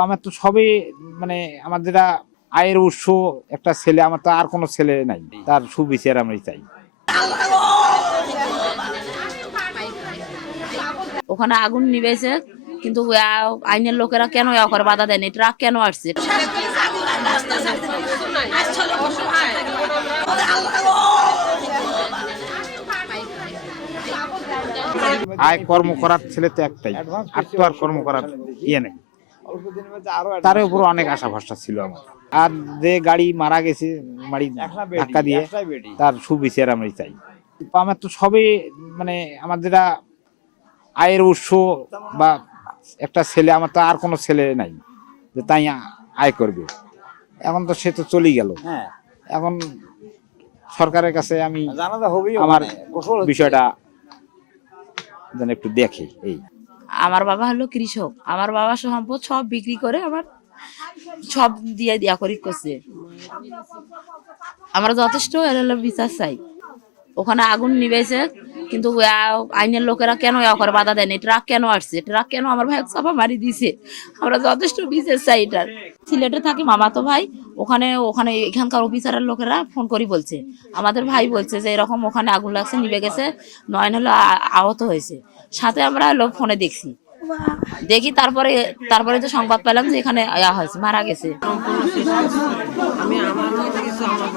আমার তো সবই মানে আমার যেটা আয়ের উৎস একটা ছেলে, আমার তো আর কোনো ছেলে নাই, তার সুবিচার আমি চাই। ওখানে আগুন নিবেছে, কিন্তু আইনের লোকেরা কেন করে বাধা দেয়নি, ট্রাক কেন আসছে? আয় কর্ম করার ছেলে তো একটাই, আর তো আর কর্ম করার ইয়ে নেই। তার উপর অনেক আশা ভরসা ছিল আমার। আর যে গাড়ি মারা গেছে, গাড়ি ধাক্কা দিয়ে, তার সুবিচার আমি চাই। আমার তো সবই মানে আমার যেটা আয়ের উৎস বা একটা ছেলে, আমার তো আর কোনো ছেলে নাই যে তাই আয় করবে। এখন তো সে তো চলেই গেল। এখন সরকারের কাছে আমি আমার বিষয়টা যেন একটু দেখে। এই আমার বাবা হলো কৃষক, আমার বাবা সম্পদ সব বিক্রি করে আমার সব দিয়ে দিয়া করি করছে। আমরা যথেষ্ট হলো বিচার চাই। ওখানে আগুন নিবেছে, কিন্তু আইনের লোকেরা কেন করে বাধা দেয়নি, ট্রাক কেন আসছে, ট্রাক কেন আমার ভাই চাপা মারি দিছে। আমরা যথেষ্ট বিচার চাই এটার। সিলেটে থাকি মামাতো ভাই, ওখানে ওখানে এখানকার অফিসারের লোকেরা ফোন করি বলছে, আমাদের ভাই বলছে যে এরকম ওখানে আগুন লাগছে, নিভে গেছে, নয়ন হলো আহত হয়েছে। সাথে আমরা হলো ফোনে দেখছি, দেখি তারপরে তারপরে তো সংবাদ পেলাম যে এখানে হয়েছে, মারা গেছে। আমি আমার কিছু আমার